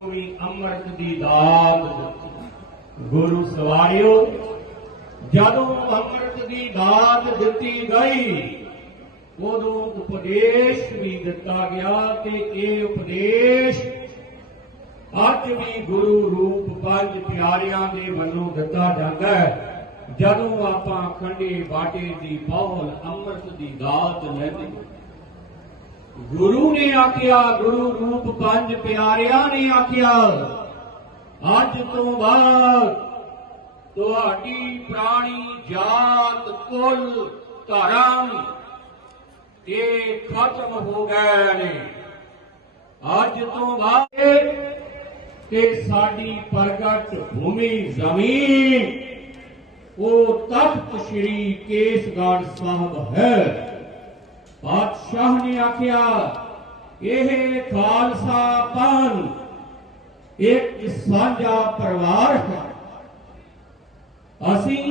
ਵੀ ਅੰਮ੍ਰਿਤ ਦੀ ਦਾਤ ਦਿੱਤੀ। ਗੁਰੂ ਸਵਾਰਿਓ, ਜਦੋਂ ਅੰਮ੍ਰਿਤ ਦੀ ਦਾਤ ਦਿੱਤੀ ਗਈ, ਉਦੋਂ ਉਪਦੇਸ਼ ਵੀ ਦਿੱਤਾ ਗਿਆ ਤੇ ਇਹ ਉਪਦੇਸ਼ ਅੱਜ ਵੀ ਗੁਰੂ ਰੂਪ ਪੰਜ ਪਿਆਰਿਆਂ ਦੇ ਵੱਲੋਂ ਦਿੱਤਾ ਜਾਂਦਾ ਹੈ। ਜਦੋਂ ਆਪਾਂ ਖੰਡੇ ਬਾਟੇ ਦੀ ਪੌਲ ਅੰਮ੍ਰਿਤ ਦੀ ਦਾਤ ਲੈਂਦੇ ਗੁਰੂ ਨੇ ਆਖਿਆ, ਗੁਰੂ ਰੂਪ ਪੰਜ ਪਿਆਰਿਆਂ ਨੇ ਆਖਿਆ, ਅੱਜ ਤੋਂ ਬਾਅਦ ਤੁਹਾਡੀ ਪ੍ਰਾਣੀ ਜਾਤ ਕੁਲ ਧਰਮ ਇਹ ਖਤਮ ਹੋ ਗਏ ਨੇ। ਅੱਜ ਤੋਂ ਬਾਅਦ ਕਿ ਸਾਡੀ ਪ੍ਰਗਟ ਭੂਮੀ ਜ਼ਮੀਨ, ਉਹ ਤਖਤ ਸ੍ਰੀ ਕੇਸਗੜ੍ਹ ਸਾਹਿਬ ਹੈ। ਬਾਦਸ਼ਾਹ ਨੇ ਆਖਿਆ ਇਹ ਖਾਲਸਾ ਪੰਨ ਇੱਕ ਸਾਂਝਾ ਪਰਿਵਾਰ ਹੈ। ਅਸੀਂ